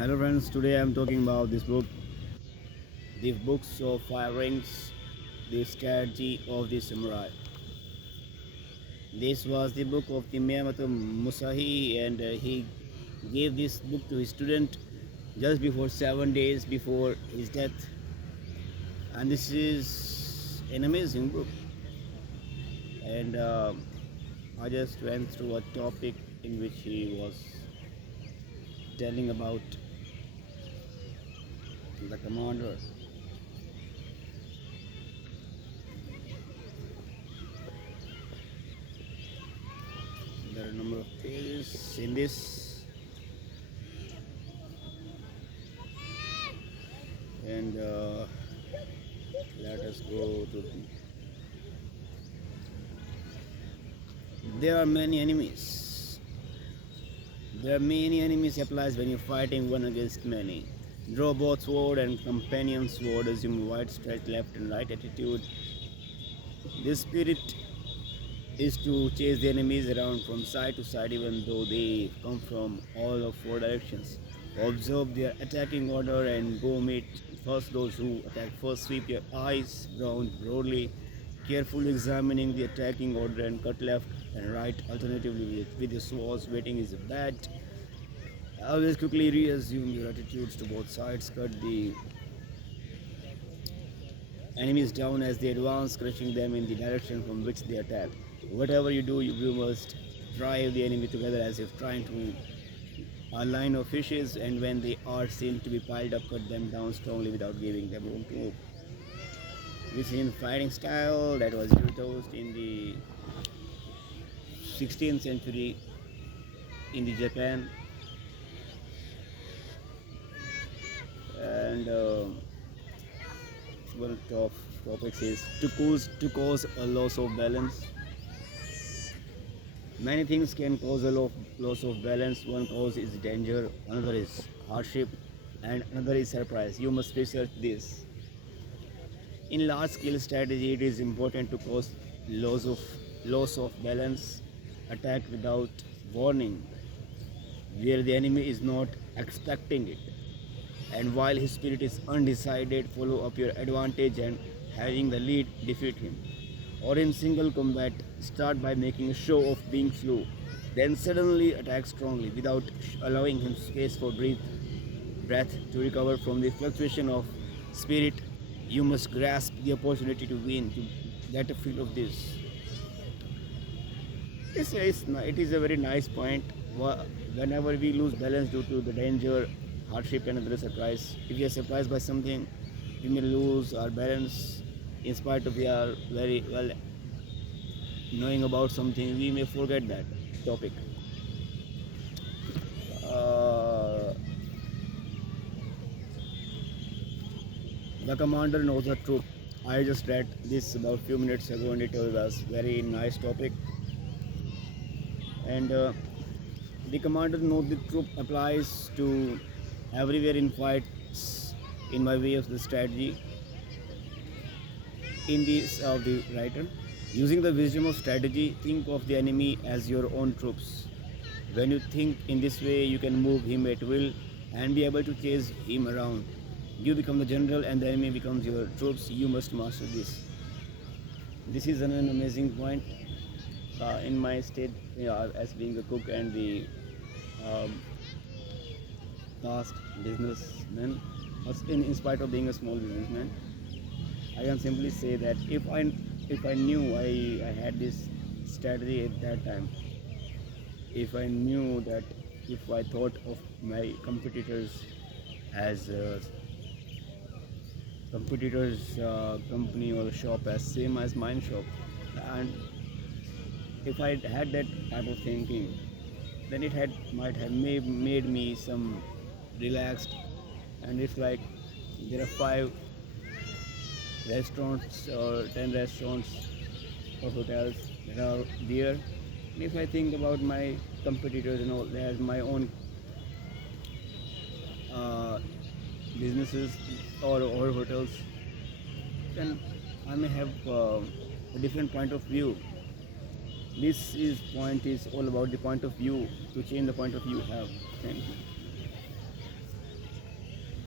Hello friends, today I am talking about this book, The Books of Fire Rings, The Strategy of the Samurai. This was the book of the Miyamoto Musashi, and he gave this book to his student just before 7 days before his death. And this is an amazing book. And I just went through a topic in which he was telling about the commander. There are a number of pages in this, and let us go to. There are many enemies. There are many enemies applies when you're fighting one against many. Draw both sword and companion sword. Assume wide stretch left and right attitude. This spirit is to chase the enemies around from side to side even though they come from all of four directions. Observe their attacking order and go meet first those who attack first. Sweep your eyes round broadly, carefully examining the attacking order and cut left and right alternatively with your swords. Waiting is bad. Always quickly reassume your attitudes to both sides. Cut the enemies down as they advance, crushing them in the direction from which they attack. Whatever you do, you must drive the enemy together as if trying to a line of fishes, and when they are seen to be piled up, cut them down strongly without giving them room to move. This is in fighting style that was introduced in the 16th century in the Japan, and one of topics is to cause a loss of balance. Many things can cause a loss of balance. One cause is danger, another is hardship, and another is surprise. You must research this. In large scale strategy, it is important to cause loss of balance, attack without warning, where the enemy is not expecting it. And while his spirit is undecided, follow up your advantage and having the lead, defeat him. Or in single combat, start by making a show of being slow, then suddenly attack strongly without allowing him space for breath to recover from the fluctuation of spirit. You must grasp the opportunity to win, to get a feel of this. It is a very nice point. Whenever we lose balance due to the danger, hardship, and other surprise, if we are surprised by something, we may lose our balance. In spite of we are very well knowing about something, we may forget that topic. Uh, the commander knows the truth. I just read this about few minutes ago, and it was very nice topic. And the commander knows the truth applies to everywhere in fights. In my way of the strategy, in this of the writer, using the wisdom of strategy, think of the enemy as your own troops. When you think in this way, you can move him at will and be able to chase him around. You become the general and the enemy becomes your troops. You must master this. This is an amazing point. In my state, as being a cook and the um, past businessman, in spite of being a small businessman, I can simply say that if I knew I had this strategy at that time, if I knew that, if I thought of my competitors as competitors company or shop as same as mine shop, and if I had that type of thinking, then it had might have made me some relaxed. And if like there are 5 restaurants or 10 restaurants or hotels that are there, and if I think about my competitors and all, they have my own uh, businesses or hotels, then I may have a different point of view. This is point is all about the point of view, to change the point of view you have. Thank you.